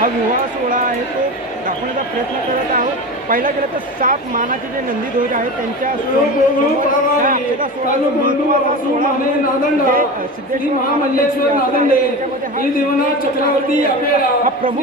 हा विवाह सोहळा आहे तो दाखवण्याचा प्रयत्न करत आहोत. पहिला गेला तर सात मानाचे जे नंदी ध्वज आहेत त्यांच्या सोहळा चक्रवर्ती आपल्याला हा प्रमुख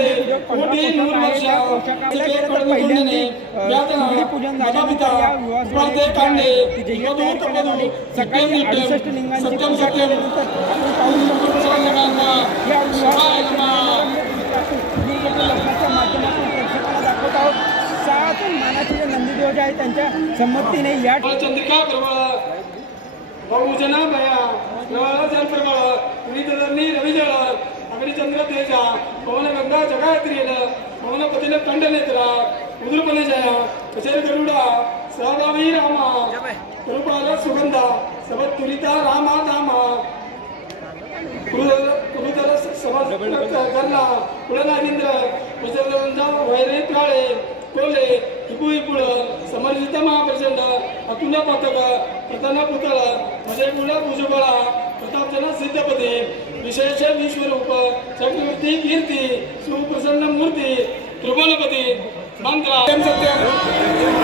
कोठे नूर वर्ष पूजन झाल्यानंतर सकाळी अडुसष्ट लिंगांची माध्यमातून प्रेक्षकांना दाखवत आहोत. सात मानाचे नंदीदेव जे त्यांच्या संमतीने या चंद्रिका बहुजना भया जल प्रगळ पुनीत रवी जळ अग्निचंद्र ಶ್ರೇಷ್ಠ ಪವನ ಗಂಗಾ ಜಗಾತ್ರಿಯಲ ಪವನ ಪತಿಲ ಕಂಡನೇತ್ರ ಉದುರುಪನ ಜಯ ವಿಜಯ ಗರುಡ ಸಹದಾವಿ ರಾಮ ಗುರುಪಾಲ ಸುಗಂಧ ಸಭ ತುಲಿತ ರಾಮ ಧಾಮ ಕುರುದರ ಸಭ ಗಲ್ಲ ಕುಳನಾಗೇಂದ್ರ ವಿಜಯರಂಜ ವೈರೇ ಪ್ರಾಳೆ ಕೋಲೆ ಇಪು ಇಪುಳ ಸಮರ್ಜಿತ ಮಹಾಪ್ರಚಂಡ ಅಕುಂಡ ಪತಕ ಪ್ರತನ ಪುತಳ ಮಜಯ ಪೂಜಬಳ ಪ್ರತಾಪಜನ ಸಿದ್ಧಪತಿ सिद्धपती विशेष चक्रवर्ती कीर्ती सुप्रसन्न मूर्ती त्रिभुवनपती मंत्र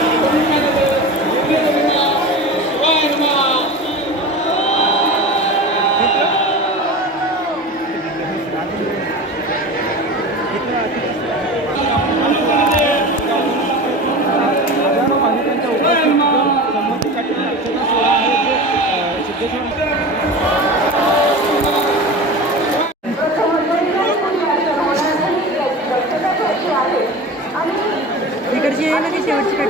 真的谢谢我。